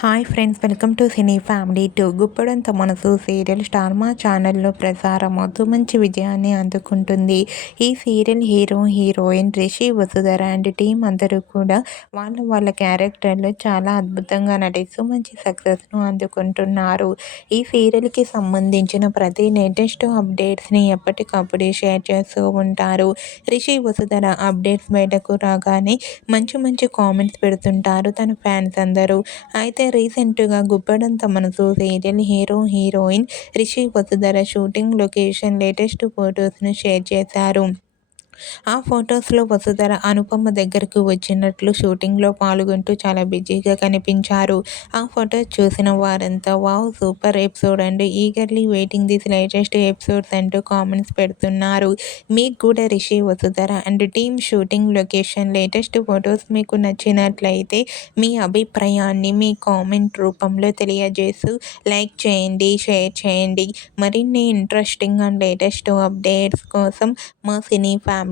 Hi friends welcome to cine family two. Guppedantha Manasu serial star మా ఛానల్లో ప్రసారం అవుతూ మంచి విజయాన్ని అందుకుంటుంది. ఈ serial hero heroine Rishi Vasudhara and team అందరూ కూడా వాళ్ళ వాళ్ళ క్యారెక్టర్లు చాలా అద్భుతంగా నటిస్తూ మంచి సక్సెస్ను అందుకుంటున్నారు. ఈ సీరియల్కి సంబంధించిన ప్రతి లేటెస్ట్ అప్డేట్స్ని ఎప్పటికప్పుడు షేర్ చేస్తూ ఉంటారు. రిషి వసుధర అప్డేట్స్ బయటకు రాగానే మంచి మంచి కామెంట్స్ పెడుతుంటారు తన ఫ్యాన్స్ అందరూ. అయితే రీసెంట్గా Guppedantha Manasu serial hero heroine Rishi Vasudhara shooting location latest ఫొటోస్ను share చేశారు. ఆ ఫొటోస్లో వసుధర అనుపమ దగ్గరకు వచ్చినట్లు షూటింగ్లో పాల్గొంటూ చాలా బిజీగా కనిపించారు. ఆ ఫొటోస్ చూసిన వారంతా wow super episode and. Eagerly waiting this latest episodes అంటూ కామెంట్స్ పెడుతున్నారు. మీకు కూడా Rishi Vasudhara and team shooting location latest photos మీకు నచ్చినట్లయితే మీ అభిప్రాయాన్ని మీ కామెంట్ రూపంలో తెలియజేస్తూ లైక్ చేయండి షేర్ చేయండి. మరిన్ని ఇంట్రెస్టింగ్ అండ్ లేటెస్ట్ అప్డేట్స్ కోసం మా సినీ ఫ్యామిలీ